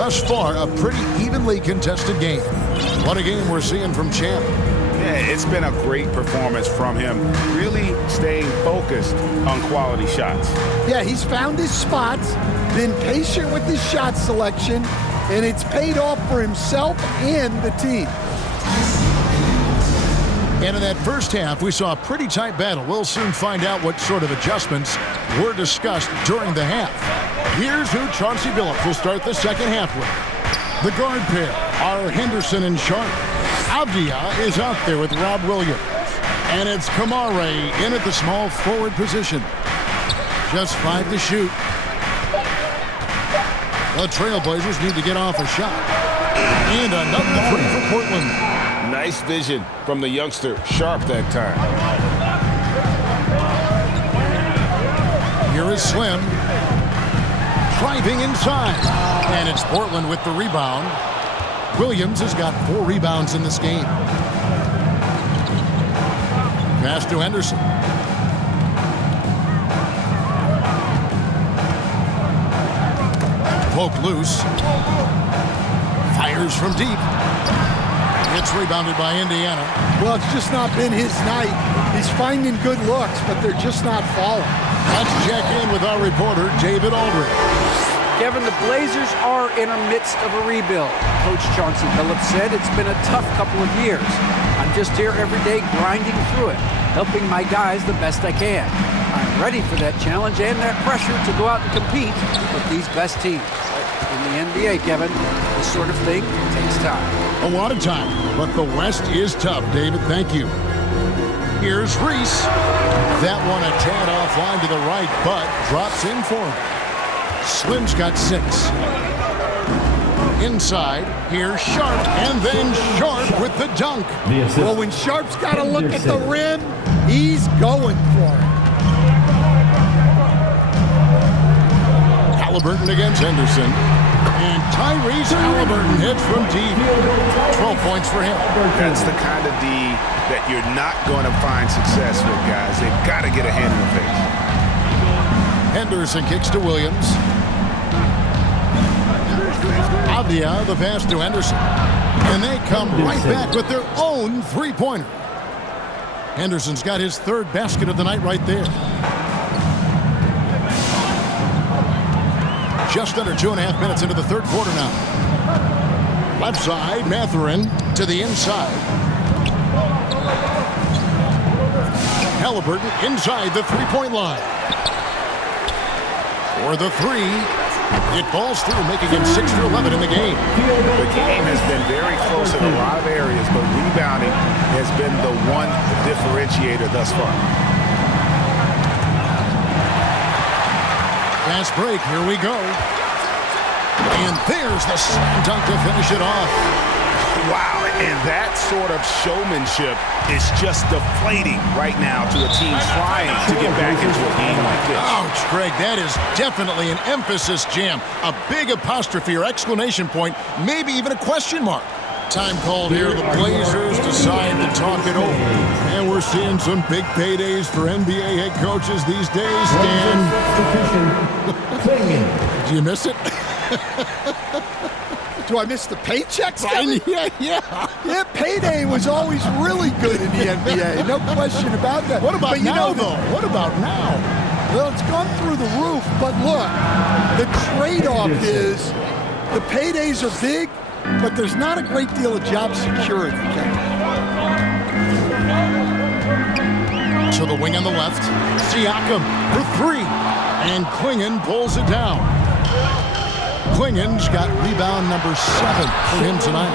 Thus far, a pretty evenly contested game. What a game we're seeing from Champ. Yeah, it's been a great performance from him, really staying focused on quality shots. Yeah, he's found his spots, been patient with his shot selection, and it's paid off for himself and the team. And in that first half, we saw a pretty tight battle. We'll soon find out what sort of adjustments were discussed during the half. Here's who Chauncey Billups will start the second half with. The guard pair are Henderson and Sharp. Avdia is out there with Rob Williams. And it's Kamare in at the small forward position. Just 5 to shoot. The Trailblazers need to get off a shot. And another three for Portland. Nice vision from the youngster, Sharp, that time. Here is Slim. Driving inside. And it's Portland with the rebound. Williams has got 4 rebounds in this game. Pass to Henderson. Poke loose. Fires from deep. It's rebounded by Indiana. Well, it's just not been his night. He's finding good looks, but they're just not falling. Let's check in with our reporter, David Aldridge. Kevin, the Blazers are in the midst of a rebuild. Coach Chauncey Billups said it's been a tough couple of years. I'm just here every day grinding through it, helping my guys the best I can. I'm ready for that challenge and that pressure to go out and compete with these best teams. In the NBA, Kevin, this sort of thing takes time. A lot of time, but the West is tough, David. Thank you. Here's Reese. That one a tad offline to the right, but drops in for him. Slim's got 6. Inside, here's Sharp, and then Sharp with the dunk. Well, when Sharp's got to look at the rim, he's going for it. Halliburton against Henderson. And Tyrese Halliburton hits from deep. 12 points for him. That's the kind of D that you're not going to find success with, guys. They've got to get a hand in the face. Henderson kicks to Williams. Avdia, the pass to Henderson. And they come right back with their own three-pointer. Henderson's got his 3rd basket of the night right there. Just under 2.5 minutes into the 3rd quarter now. Left side, Mathurin to the inside. Halliburton inside the three-point line. For the 3, it falls through, making him 6 for 11 in the game. The game has been very close in a lot of areas, but rebounding has been the one differentiator thus far. Fast break, here we go. And there's the slam dunk to finish it off. Wow, and that sort of showmanship is just deflating right now to a team trying to get back into a game like this. Ouch, Greg, that is definitely an emphasis jam. A big apostrophe or exclamation point, maybe even a question mark. Time called here. The Blazers decide to talk it over. And we're seeing some big paydays for NBA head coaches these days, Dan. Do you miss it? Do I miss the paychecks? Yeah. Payday was always really good in the NBA. No question about that. What about but now, though? What about now? Well, it's gone through the roof. But look, the trade-off is the paydays are big, but there's not a great deal of job security. To the wing on the left. Siakam for 3. And Klingon pulls it down. Klingon's got rebound number 7 for him tonight.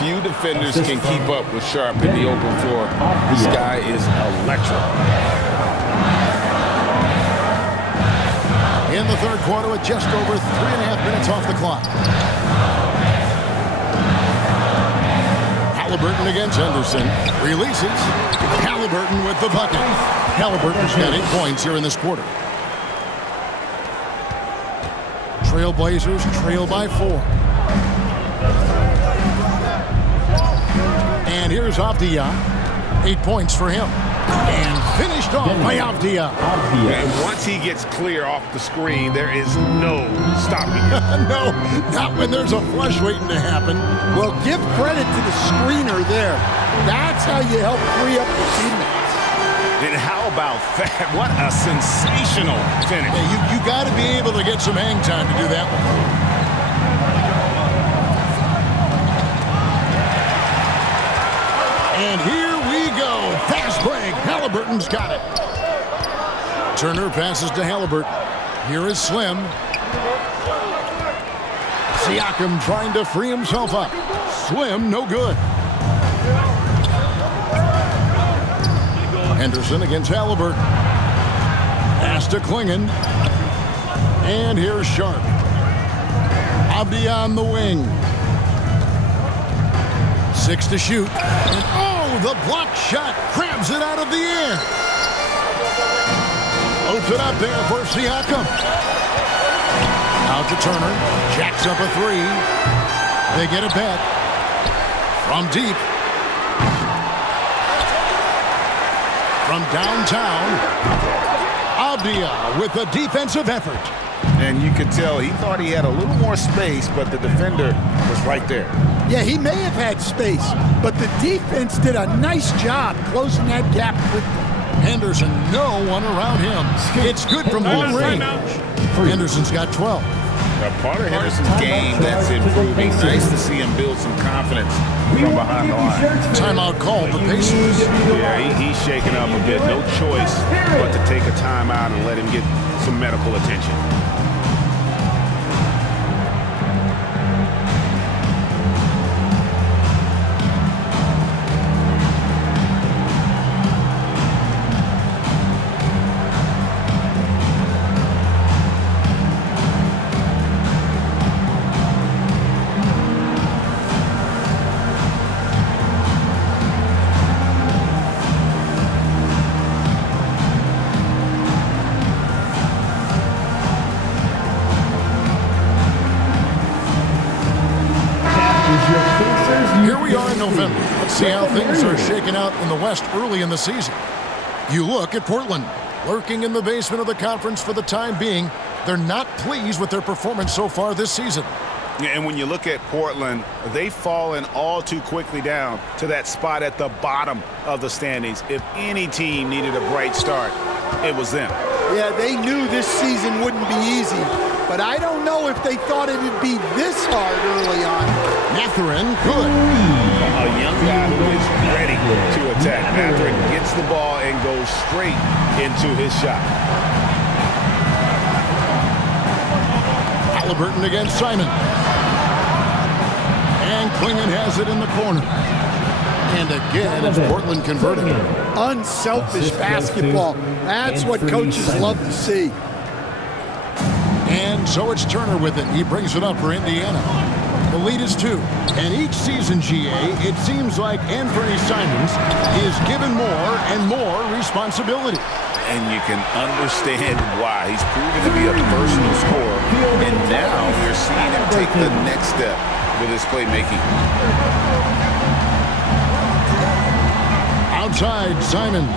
Few defenders can keep up with Sharp in the open floor. This guy is electric. In the 3rd quarter with just over 3.5 minutes off the clock. Halliburton against Henderson. Releases. Halliburton with the bucket. Halliburton's got 8 points here in this quarter. Trailblazers trail by 4. And here's Avdia. 8 points for him. And finished off by Avdia. And once he gets clear off the screen, there is no stopping him. No, not when there's a flush waiting to happen. Well, give credit to the screener there. That's how you help free up your teammates. And how about that? What a sensational finish. Yeah, you got to be able to get some hang time to do that one. And here we go. Fast break. Halliburton's got it. Turner passes to Halliburton. Here is Slim. Siakam trying to free himself up. Slim, no good. Henderson against Halliburton. Pass to Klingon. And here's Sharp. Avdia on the wing. 6 to shoot. And oh, the block shot grabs it out of the air. Open up there for Siakam. Out to Turner. Jacks up a 3. They get it back. From deep. From downtown. Avdia with a defensive effort. And you could tell he thought he had a little more space, but the defender was right there. Yeah, he may have had space, but the defense did a nice job closing that gap quickly. Henderson, no one around him. It's good from long range. Henderson's got 12. A part of Henderson's game that's improving. Nice to see him build some confidence from behind the line. Timeout called the Pacers. Yeah, he's shaking up a bit. No choice but to take a timeout and let him get some medical attention. Here we are in November. Let's see how things are shaking out in the West early in the season. You look at Portland, lurking in the basement of the conference for the time being. They're not pleased with their performance so far this season. And when you look at Portland, they've fallen all too quickly down to that spot at the bottom of the standings. If any team needed a bright start, it was them. Yeah, they knew this season wouldn't be easy, but I don't know if they thought it would be this hard early on. Mathurin, good. A young guy who is ready to attack. Mathurin gets the ball and goes straight into his shot. Halliburton against Simon. And Klingon has it in the corner. And again, it's Portland converting. Unselfish basketball. That's what coaches love to see. And so it's Turner with it. He brings it up for Indiana. The lead is 2. And each season, GA, it seems like Anthony Simons is given more and more responsibility. And you can understand why. He's proven to be a personal scorer. And now we're seeing him take the next step with his playmaking. Outside, Simons.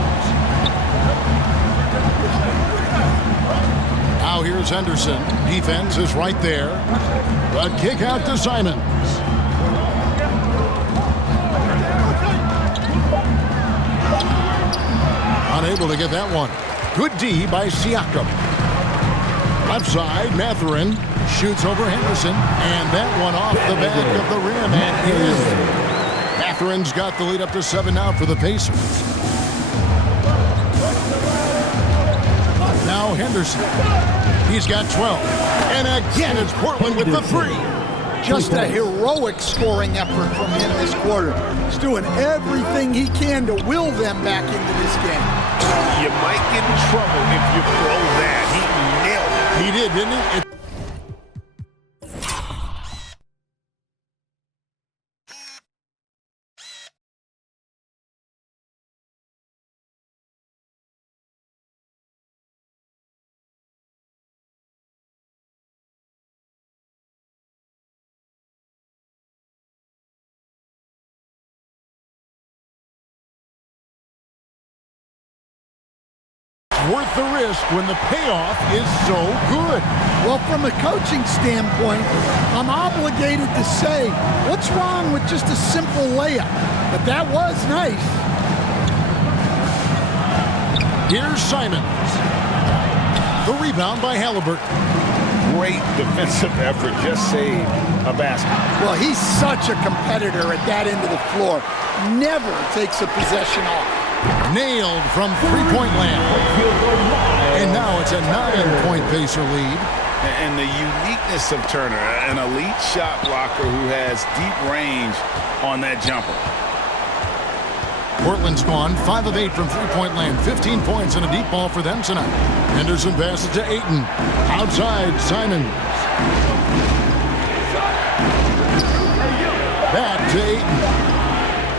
Now here's Henderson. Defense is right there. A kick out to Simons. Unable to get that one. Good D by Siakam. Left side, Mathurin shoots over Henderson. And that one off the back of the rim. And in. Mathurin's got the lead up to 7 now for the Pacers. Now Henderson. He's got 12. And again, it's Portland with the 3. Just a heroic scoring effort from him this quarter. He's doing everything he can to will them back into this game. You might get in trouble if you throw that. He nailed it. He did, didn't he? worth the risk when the payoff is so good. Well, from a coaching standpoint, I'm obligated to say, what's wrong with just a simple layup? But that was nice. Here's Simons. The rebound by Halliburton. Great defensive effort. Just saved a basket. Well, he's such a competitor at that end of the floor. Never takes a possession off. Nailed from three-point land. And now it's a 9-point Pacer lead. And the uniqueness of Turner, an elite shot blocker who has deep range on that jumper. Portland's gone 5 of 8 from three-point land. 15 points and a deep ball for them tonight. Henderson passes to Ayton. Outside, Simons. Back to Ayton.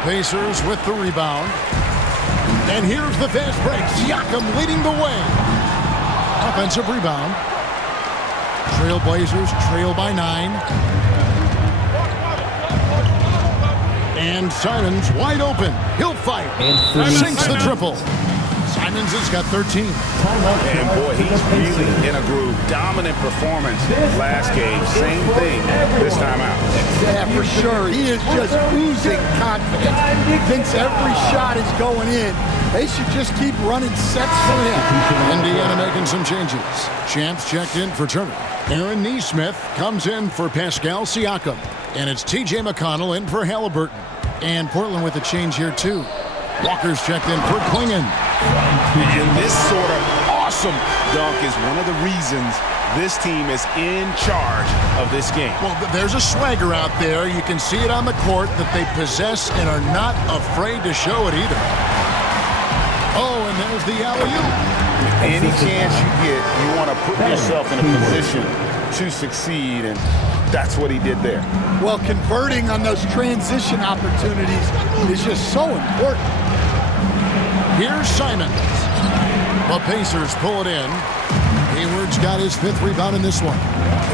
Pacers with the rebound. And here's the fast break. Siakam leading the way. Offensive rebound. Trailblazers trail by 9. And Simons wide open. He'll fight. Sinks the triple. Simons has got 13. And boy, he's really in a groove. Dominant performance last game. Same thing this time out. Yeah, for sure. He is just oozing confidence. Thinks every shot is going in. They should just keep running sets for him. Indiana making some changes. Champs checked in for Turner. Aaron Nesmith comes in for Pascal Siakam. And it's T.J. McConnell in for Halliburton. And Portland with a change here, too. Walker's checked in for Klingon. And this sort of awesome dunk is one of the reasons this team is in charge of this game. Well, there's a swagger out there. You can see it on the court that they possess and are not afraid to show it either. Oh, and there's the alley-oop. Any chance you get, you want to put yourself in a position to succeed, and that's what he did there. Well, converting on those transition opportunities is just so important. Here's Simons. The Pacers pull it in. Hayward's got his 5th rebound in this one.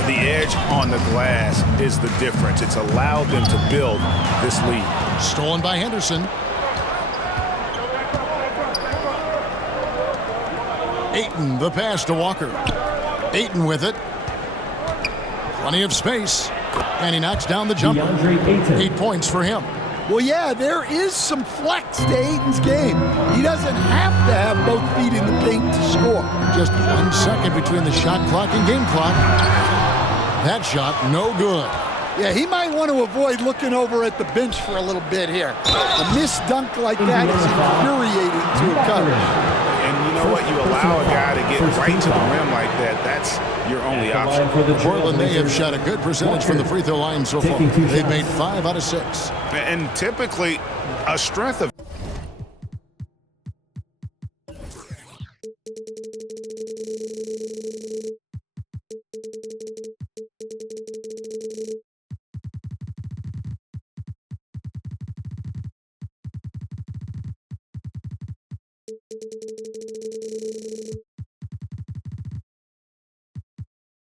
The edge on the glass is the difference. It's allowed them to build this lead. Stolen by Henderson. Ayton, the pass to Walker. Ayton with it. Plenty of space. And he knocks down the jumper. 8 points for him. Well, yeah, there is some flex to Ayton's game. He doesn't have to have both feet in the paint to score. Just 1 second between the shot clock and game clock. That shot, no good. Yeah, he might want to avoid looking over at the bench for a little bit here. A missed dunk like that is infuriating to a coach. And you know what? You allow a guy to get right to the rim like that. That's your only option. Portland, they have shot a good percentage from the free throw line so far. They've made 5 out of 6. And typically, a strength of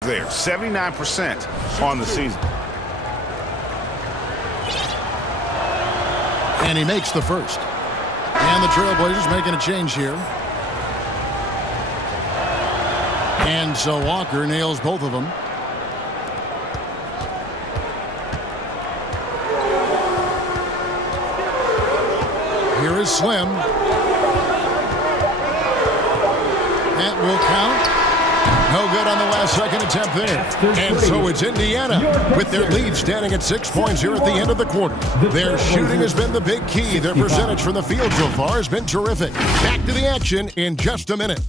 there, 79% on the season. And he makes the first. And the Trailblazers making a change here. And so Walker nails both of them. Here is Slim. That will count. No good on the last second attempt there. And so it's Indiana with their lead standing at 6 points here at the end of the quarter. Their shooting has been the big key. Their percentage from the field so far has been terrific. Back to the action in just a minute.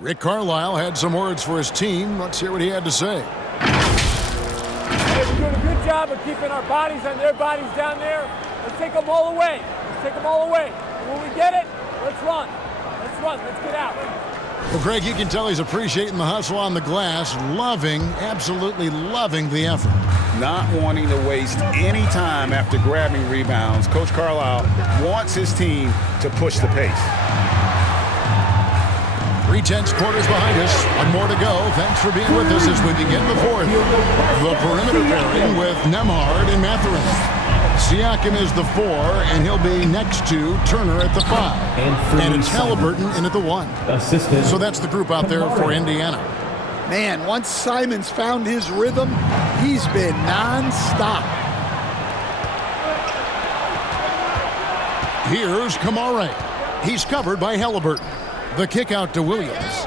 Rick Carlisle had some words for his team. Let's hear what he had to say. Hey, we're doing a good job of keeping our bodies on their bodies down there. Let's take them all away. Let's take them all away. when we get it, let's run. Let's run. Let's get out. Well, Greg, you can tell he's appreciating the hustle on the glass, absolutely loving the effort. Not wanting to waste any time after grabbing rebounds. Coach Carlisle wants his team to push the pace. 3/10 quarters behind us. One more to go. Thanks for being with us as we begin the fourth. The perimeter pairing with Nembhard and Mathurin. Siakam is the 4, and he'll be next to Turner at the 5. And it's Halliburton in at the 1. So that's the group out there for Indiana. Man, once Simons found his rhythm, he's been nonstop. Here's Kamare. He's covered by Halliburton. The kick out to Williams.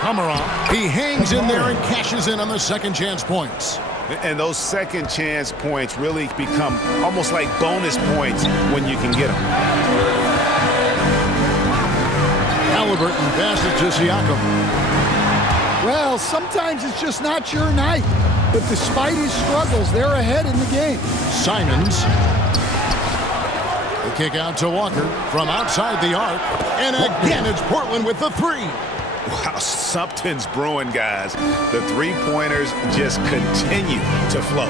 Kamara. He hangs in there and cashes in on the second chance points. And those second chance points really become almost like bonus points when you can get them. Halliburton passes to Siakam. Well, sometimes it's just not your night. But despite his struggles, they're ahead in the game. Simons. The kick out to Walker from outside the arc. And again, it's Portland with the 3. Wow, something's brewing, guys. The three-pointers just continue to flow.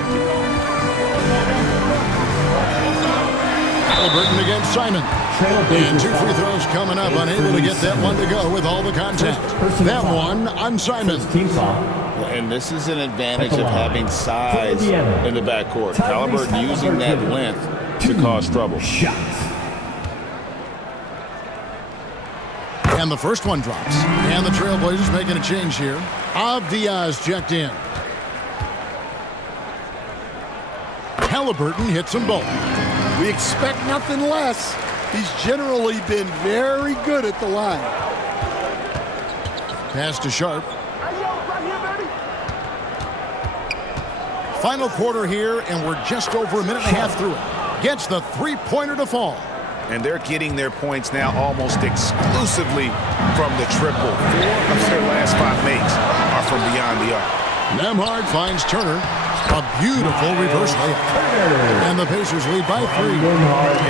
Halliburton against Simon. And 2 free throws coming up. Unable to get that one to go with all the contact. That one on Simon. And this is an advantage of having size in the backcourt. Halliburton using that length to cause trouble. And the first one drops. And the Trailblazers making a change here. Diaz checked in. Halliburton hits them both. We expect nothing less. He's generally been very good at the line. Pass to Sharp. Final quarter here, and we're just over a minute and a half through it. Gets the three-pointer to fall. And they're getting their points now almost exclusively from the triple. 4 of their last 5 makes are from beyond the arc. Nembhard finds Turner. A beautiful reverse layup. And the Pacers lead by 3.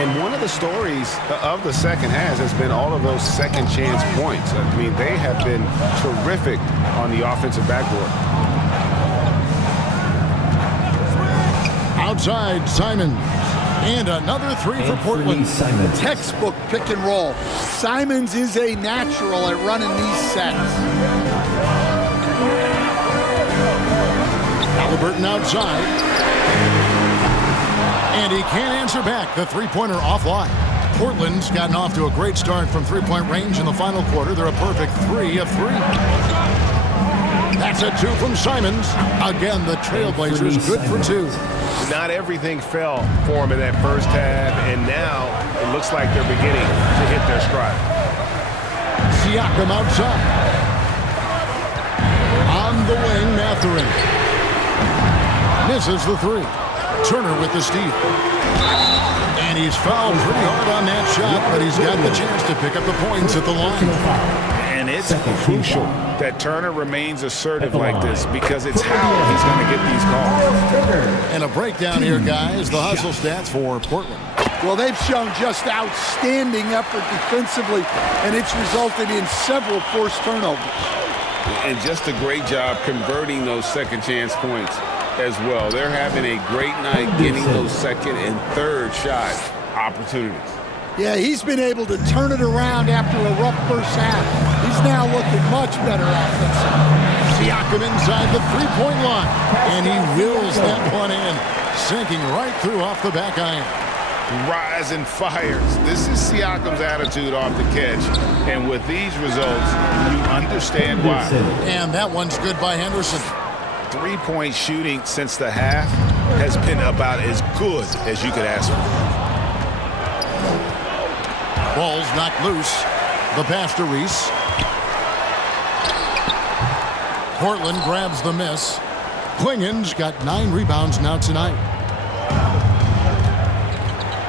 And one of the stories of the second half has been all of those second chance points. I mean, they have been terrific on the offensive backboard. Outside, Simon. And another 3 for Portland. Textbook pick and roll. Simons is a natural at running these sets. Halliburton outside. And he can't answer back. The three-pointer offline. Portland's gotten off to a great start from three-point range in the final quarter. They're a perfect 3 of 3. That's a 2 from Simons. Again, the Trailblazers good for 2. Not everything fell for them in that first half, and now it looks like they're beginning to hit their stride. Siakam outside. On the wing, Mathurin. Misses the 3. Turner with the steal. And he's fouled pretty hard on that shot, but he's got the chance to pick up the points at the line. And it's crucial that Turner remains assertive like this because it's how he's going to get these calls. And a breakdown here, guys. The hustle stats for Portland. Well, they've shown just outstanding effort defensively, and it's resulted in several forced turnovers. And just a great job converting those second chance points as well. They're having a great night getting those second and third shot opportunities. Yeah, he's been able to turn it around after a rough first half. He's now looking much better offensively. Siakam inside the three-point line. And he wills that one in, sinking right through off the back iron. Rise and fires. This is Siakam's attitude off the catch. And with these results, you understand why. And that one's good by Henderson. Three-point shooting since the half has been about as good as you could ask for. Ball's knocked loose. The pass to Reese. Portland grabs the miss. Clingan's got 9 rebounds now tonight.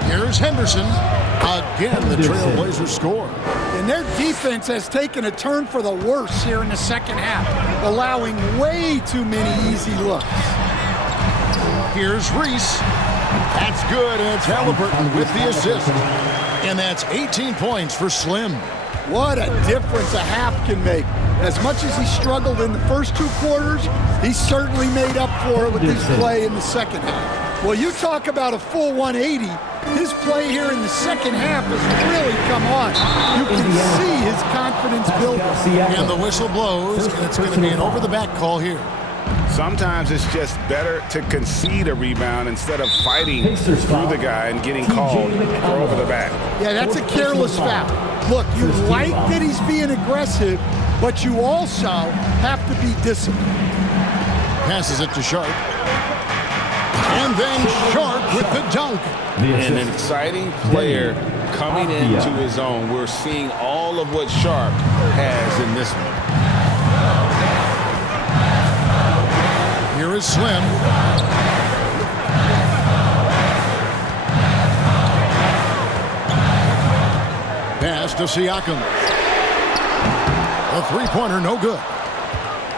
Here's Henderson. Again, the Trailblazers score. And their defense has taken a turn for the worse here in the second half, allowing way too many easy looks. Here's Reese. That's good, and it's Halliburton with the assist. And that's 18 points for Slim. What a difference a half can make. As much as he struggled in the first 2 quarters, he certainly made up for it with his play in the second half. Well, you talk about a full 180. His play here in the second half has really come on. You can see his confidence building. And the whistle blows, and it's going to be an over-the-back call here. Sometimes it's just better to concede a rebound instead of fighting through the guy and getting called for over the back. Yeah, that's a careless foul. Look, you like that he's being aggressive, but you also have to be disciplined. Passes it to Sharp. And then Sharp with the dunk. And an exciting player coming into his own. We're seeing all of what Sharp has in this one. Here is Slim. Pass to Siakam. A three-pointer, no good.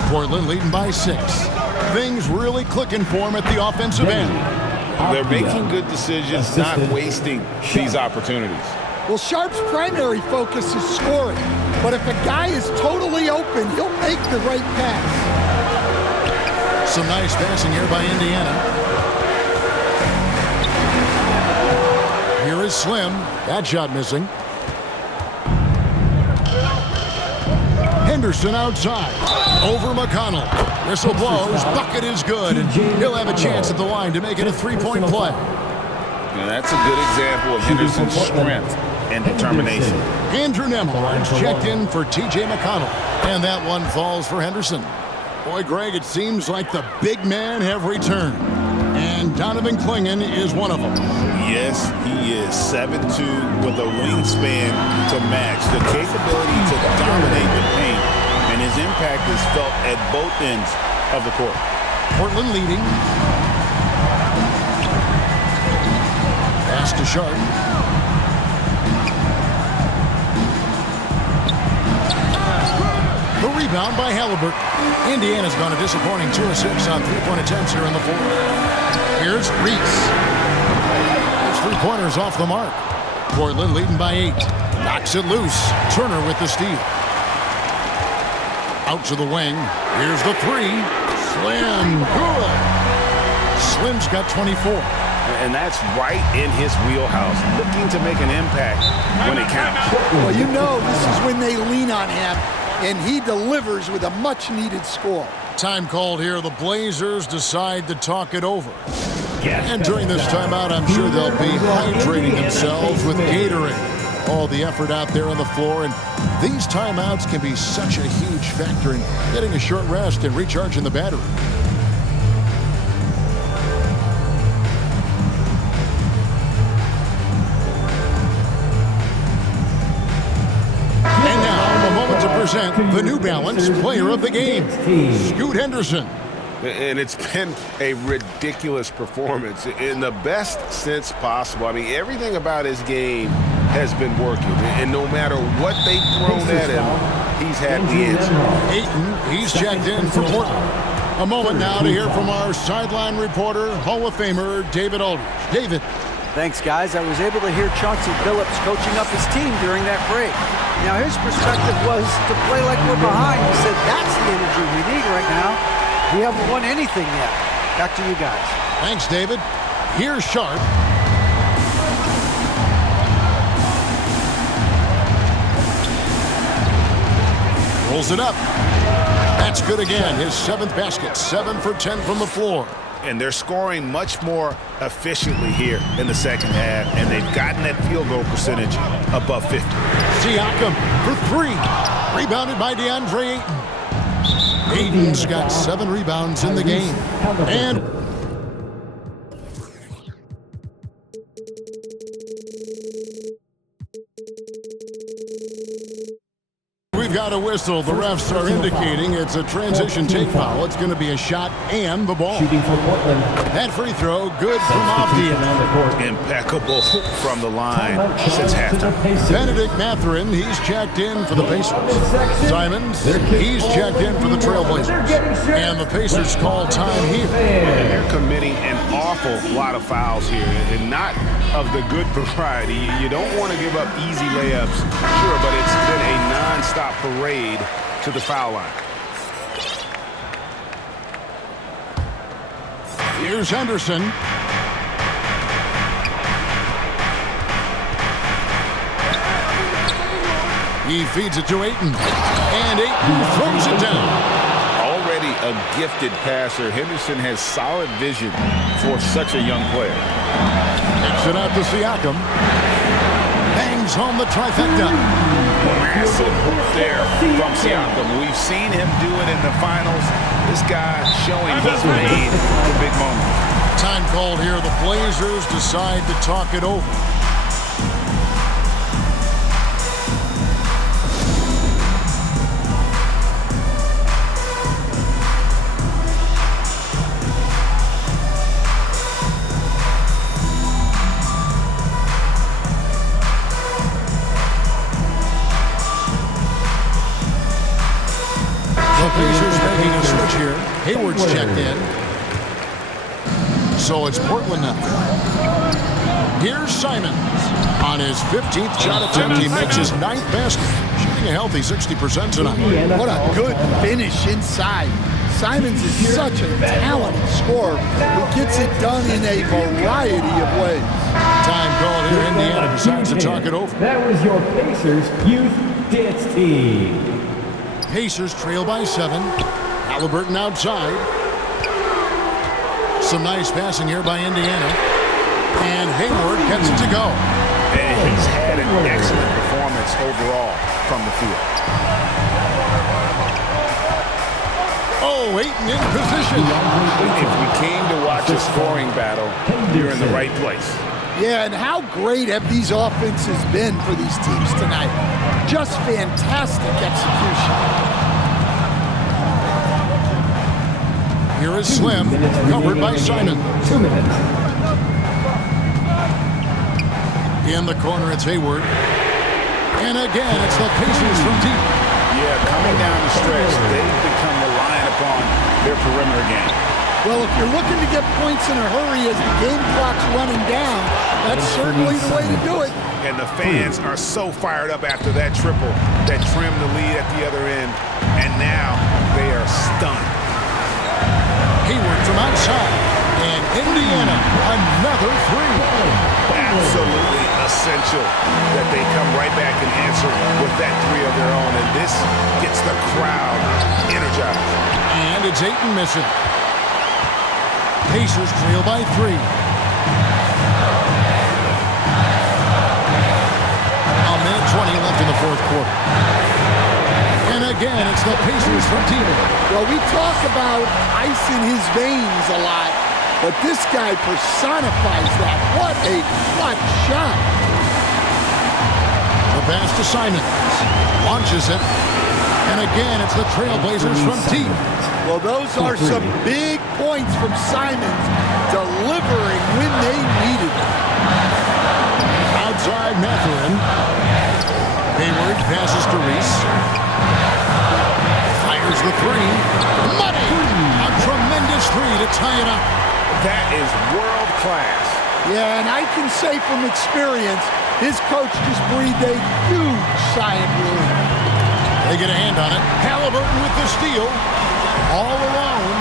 Portland leading by 6. Things really clicking for him at the offensive end. They're making good decisions, not wasting these opportunities. Well, Sharp's primary focus is scoring, but if a guy is totally open, he'll make the right pass. Some nice passing here by Indiana. Here is Slim. That shot missing. Henderson outside. Over McConnell. Whistle blows. Bucket is good. And he'll have a chance at the line to make it a three-point play. And that's a good example of Henderson's strength and determination. Andrew Nembhard checked in for T.J. McConnell. And that one falls for Henderson. Boy, Greg, it seems like the big men have returned. And Donovan Clingan is one of them. Yes, he is 7'2" with a wingspan to match. The capability to dominate the paint, and his impact is felt at both ends of the court. Portland leading. Pass to Sharp. The rebound by Halliburton. Indiana's gone a disappointing 2 of 6 on three-point attempts here in the fourth. Here's Reese. His three-pointers off the mark. Portland leading by 8. Knocks it loose. Turner with the steal. Out to the wing. Here's the 3. Slim. Good. Slim's got 24. And that's right in his wheelhouse, looking to make an impact when it counts. Well, you know this is when they lean on him, and he delivers with a much-needed score. Time called here. The Blazers decide to talk it over. And during this timeout, I'm sure they'll be hydrating themselves with Gatorade. All the effort out there on the floor, and these timeouts can be such a huge factor in getting a short rest and recharging the battery. And now, a moment to present the New Balance Player of the Game, Scoot Henderson. And it's been a ridiculous performance in the best sense possible. I mean, everything about his game has been working. And no matter what they've thrown at him, he's had the answer. Ayton, he's checked in for Portland. A moment now to hear from our sideline reporter, Hall of Famer David Aldridge. David. Thanks, guys. I was able to hear Chauncey Billups coaching up his team during that break. Now, his perspective was to play like we're behind. He said that's the energy we need right now. We haven't won anything yet. Back to you guys. Thanks, David. Here's Sharp. Rolls it up. That's good again. His 7th basket. 7 for 10 from the floor. And they're scoring much more efficiently here in the second half, and they've gotten that field goal percentage above 50. Siakam for 3. Rebounded by DeAndre Ayton. Ayton's got 7 rebounds in the game. And we've got got a whistle. The refs are indicating it's a transition take foul. It's going to be a shot and the ball. Shooting for Portland. That free throw, good from Avdija. Impeccable from the line since halftime. Benedict Mathurin, he's checked in for the Pacers. Simons, he's checked in for the Trailblazers. And the Pacers call time here. And they're committing an awful lot of fouls here, and not of the good variety. You don't want to give up easy layups, sure, but it's been a non-stop parade to the foul line. Here's Henderson. He feeds it to Ayton. And Ayton throws it down. Already a gifted passer, Henderson has solid vision for such a young player. Takes it out to Siakam. Bangs home the trifecta. Massive hook there from Siakam. We've seen him do it in the finals. This guy showing he's made the big moment. Time called here. The Blazers decide to talk it over. Pacers making a switch here. Hayward's checked in. So it's Portland now. Here's Simons. On his 15th shot attempt, he makes his 9th basket. Shooting a healthy 60% tonight. What a good finish inside. Simons is such a talented scorer who gets it done in a variety of ways. Time called here. Indiana decides to talk it over. That was your Pacers Youth Dance Team. Pacers trail by 7. Halliburton outside. Some nice passing here by Indiana. And Hayward gets it to go. And he's had an excellent performance overall from the field. Oh, Ayton in position. If we came to watch a scoring battle, you're in the right place. Yeah, and how great have these offenses been for these teams tonight? Just fantastic execution. Here is Slim, covered by Simon. 2 minutes. In the corner, it's Hayward. And again, it's the Pacers from deep. Yeah, coming down the stretch, they've become reliant upon their perimeter game. Well, if you're looking to get points in a hurry as the game clock's running down, that's certainly the way to do it. And the fans are so fired up after that triple that trimmed the lead at the other end. And now they are stunned. Hayward from outside. And Indiana, another three. Absolutely essential that they come right back and answer with that three of their own. And this gets the crowd energized. And it's Ayton missing. Pacers trail by 3. A minute 20 left in the fourth quarter. And again, it's the Pacers from deep. Well, we talk about ice in his veins a lot, but this guy personifies that. What a clutch shot. The pass to Simons. Launches it. And again, it's the Trailblazers from deep. Well, those are some big points from Simons, delivering when they needed it. Outside Mathurin. Hayward passes to Reese. Fires the three. Money! A tremendous three to tie it up. That is world class. Yeah, and I can say from experience, his coach just breathed a huge sigh of relief. They get a hand on it. Halliburton with the steal. All alone.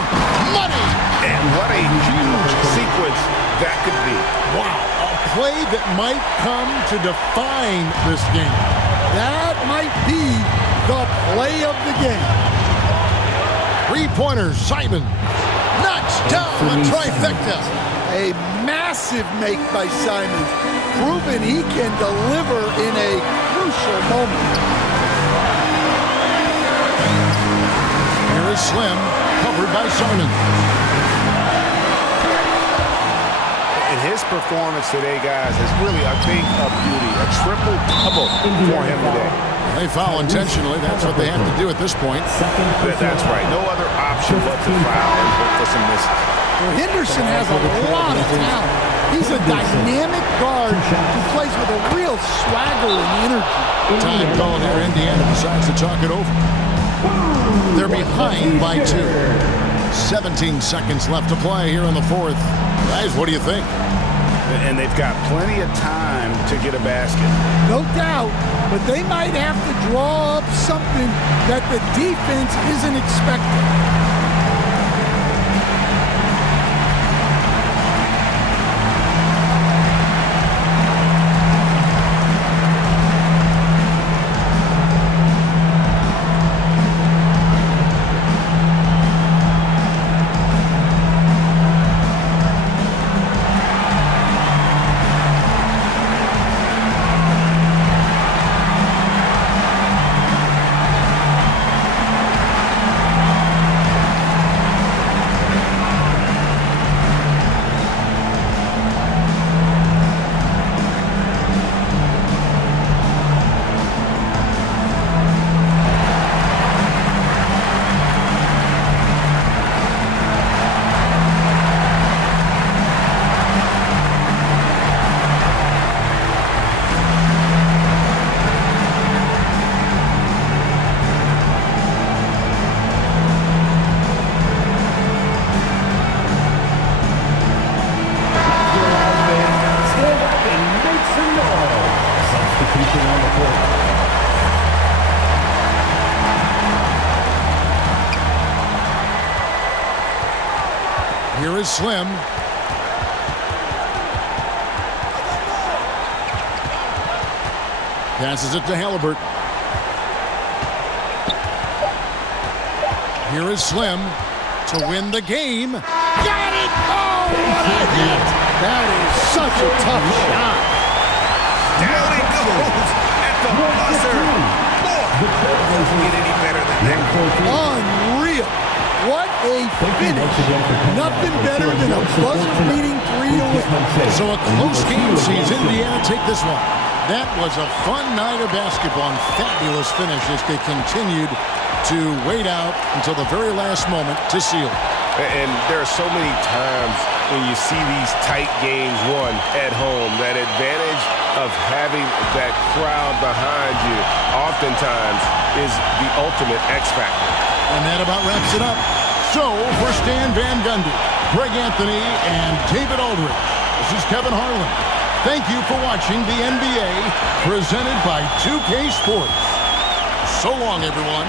Money! And what a huge sequence that could be. Wow. A play that might come to define this game. That might be the play of the game. Three-pointers. Simon knocks down the trifecta. A massive make by Simons, proving he can deliver in a crucial moment. Here is Slim, covered by Simon. And his performance today, guys, is really a thing of beauty. A triple-double for him today. They foul intentionally. That's what they have to do at this point. That's right. No other option but to foul and hope for some misses. Well, Henderson has a lot of talent. He's a dynamic guard who plays with a real swagger and energy. Time call here. Indiana decides to talk it over. They're behind by 2. 17 seconds left to play here in the fourth. Guys, what do you think? And they've got plenty of time to get a basket. No doubt, but they might have to draw up something that the defense isn't expecting. Here is Slim. Passes it to Halliburton. Here is Slim to win the game. Got it! Oh, what a hit! That is such a tough shot. Down it goes at the buzzer. Boy, doesn't get any better than that. Unreal. What a finish. Nothing better than a buzzer-beating 3 to win. So a close game sees Indiana take this one. That was a fun night of basketball and fabulous finish as they continued to wait out until the very last moment to seal it. And there are so many times when you see these tight games won at home, that advantage of having that crowd behind you oftentimes is the ultimate X factor. And that about wraps it up. So, for Stan Van Gundy, Greg Anthony, and David Aldridge, this is Kevin Harlan. Thank you for watching the NBA presented by 2K Sports. So long, everyone.